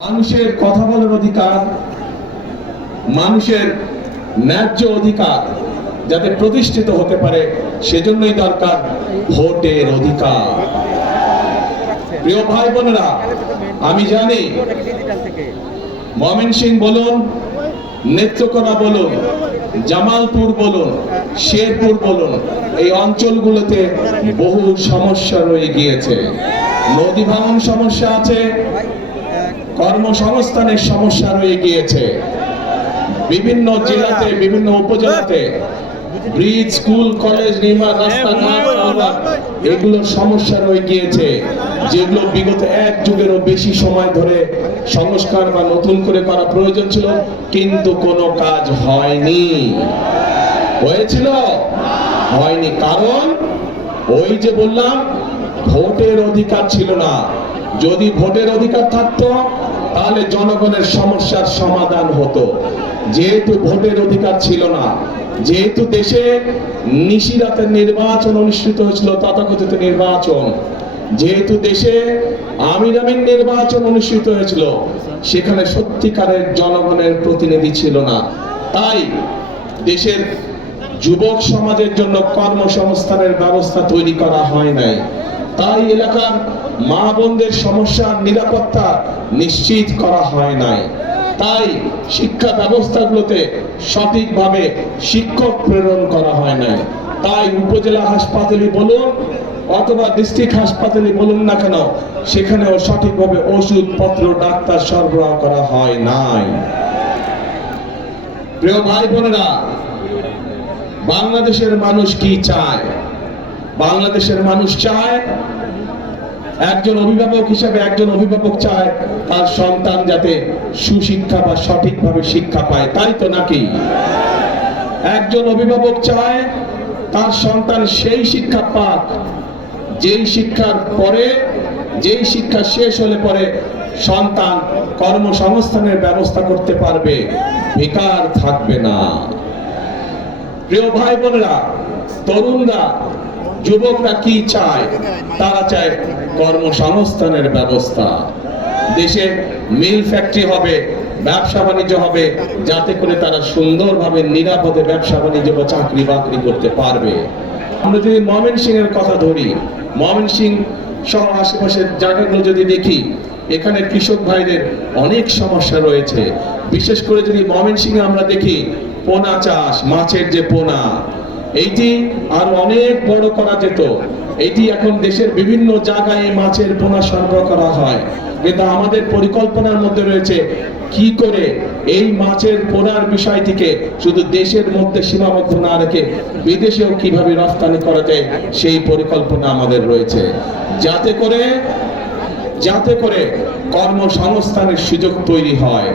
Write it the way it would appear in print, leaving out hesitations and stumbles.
মানুষের কথা বলার অধিকার, মানুষের ন্যায্য অধিকার যাতে প্রতিষ্ঠিত হতে পারে সেজন্যই দরকার ভোটের অধিকার। প্রিয় ভাই বোনেরা, আমি জানি ময়মনসিংহ বলুন, নেত্রকোনা বলুন, জামালপুর বলুন, শেরপুর বলুন, এই অঞ্চলগুলোতে বহু সমস্যা রয়ে গিয়েছে। নদী ভাঙন সমস্যা আছে, কর্মসংস্থানের সমস্যা রয়ে গিয়েছে, বিভিন্ন জেলাতে বিভিন্ন উপজেলাতে ব্রিজ, স্কুল, কলেজ নির্মাণ, রাস্তাঘাট, এগুলোর সমস্যা রয়ে গিয়েছে, যেগুলো বিগত এক যুগেরও বেশি সময় ধরে সংস্কার বা নতুন করে করা প্রয়োজন ছিল, কিন্তু কোনো কাজ হয়নি। হয়েছিল? হয়নি। কারণ ওই যে বললাম, ভোটের অধিকার ছিল না। যদি ভোটের অধিকার থাকতো তাহলে জনগণের সমস্যার সমাধান হতো। যেহেতু ভোটের অধিকার ছিল না, যেহেতু দেশে নিশিরাতের নির্বাচন অনুষ্ঠিত হয়েছিল, তথাকথিত নির্বাচন, যেহেতু দেশে আমির নির্বাচন অনুষ্ঠিত হয়েছিল, সেখানে সত্যিকারের জনগণের প্রতিনিধি ছিল না। তাই দেশের যুবক সমাজের জন্য কর্মসংস্থানের ব্যবস্থা তৈরি করা হয় নাই। তাই এলাকার মা বোনদের সমস্যার নিরাপত্তা নিশ্চিত করা হয় নাই। তাই শিক্ষা ব্যবস্থাগুলোতে সঠিকভাবে শিক্ষক প্রেরণ করা হয় নাই। তাই উপজেলা হাসপাতালে বলুন অথবা ডিস্ট্রিক্ট হাসপাতালে বলুন না কেন, সেখানেও সঠিকভাবে ওষুধপত্র, ডাক্তার সরবরাহ করা হয় নাই। প্রিয় ভাই বোনেরা, বাংলাদেশের মানুষ কি চায়? বাংলাদেশের মানুষ চায়, একজন অভিভাবক হিসেবে একজন অভিভাবক চায় তার সন্তান যাতে সুশিক্ষা বা সঠিকভাবে শিক্ষা পায়, তাই তো নাকি? একজন অভিভাবক চায় তার সন্তান সেই শিক্ষা পাক যেই শিক্ষার পরে, যেই শিক্ষা শেষ হলে পরে সন্তান কর্মসংস্থানের ব্যবস্থা করতে পারবে, বেকার থাকবে না। প্রিয় ভাই বোনেরা, তরুণরা, যুবকরা কি চায়? তারা চায় কর্মসংস্থানের ব্যবস্থা। দেশে মিল ফ্যাক্টরি হবে, ব্যবসা বাণিজ্য হবে, যাতে করে তারা সুন্দরভাবে নিরাপদে ব্যবসা বাণিজ্য বা চাকরি বাকরি করতে পারবে। আমরা যদি ময়মনসিংহের কথা ধরি, ময়মনসিংহ সহ আশেপাশের জায়গাগুলো যদি দেখি, এখানে কৃষক ভাইদের অনেক সমস্যা রয়েছে। বিশেষ করে যদি ময়মনসিংহে আমরা দেখি পোনা চাষ, মাছের যে পোনা, এইটি আর অনেক বড় করা যেত। এইটি এখন দেশের বিভিন্ন জায়গায় মাছের পোনা সরবরাহ করা হয়, কিন্তু আমাদের পরিকল্পনার মধ্যে রয়েছে কি করে এই মাছের পোনার বিষয়টিকে শুধু দেশের মধ্যে সীমাবদ্ধ না রেখে বিদেশেও কিভাবে রপ্তানি করা যায়, সেই পরিকল্পনা আমাদের রয়েছে, যাতে করে কর্মসংস্থানের সুযোগ তৈরি হয়।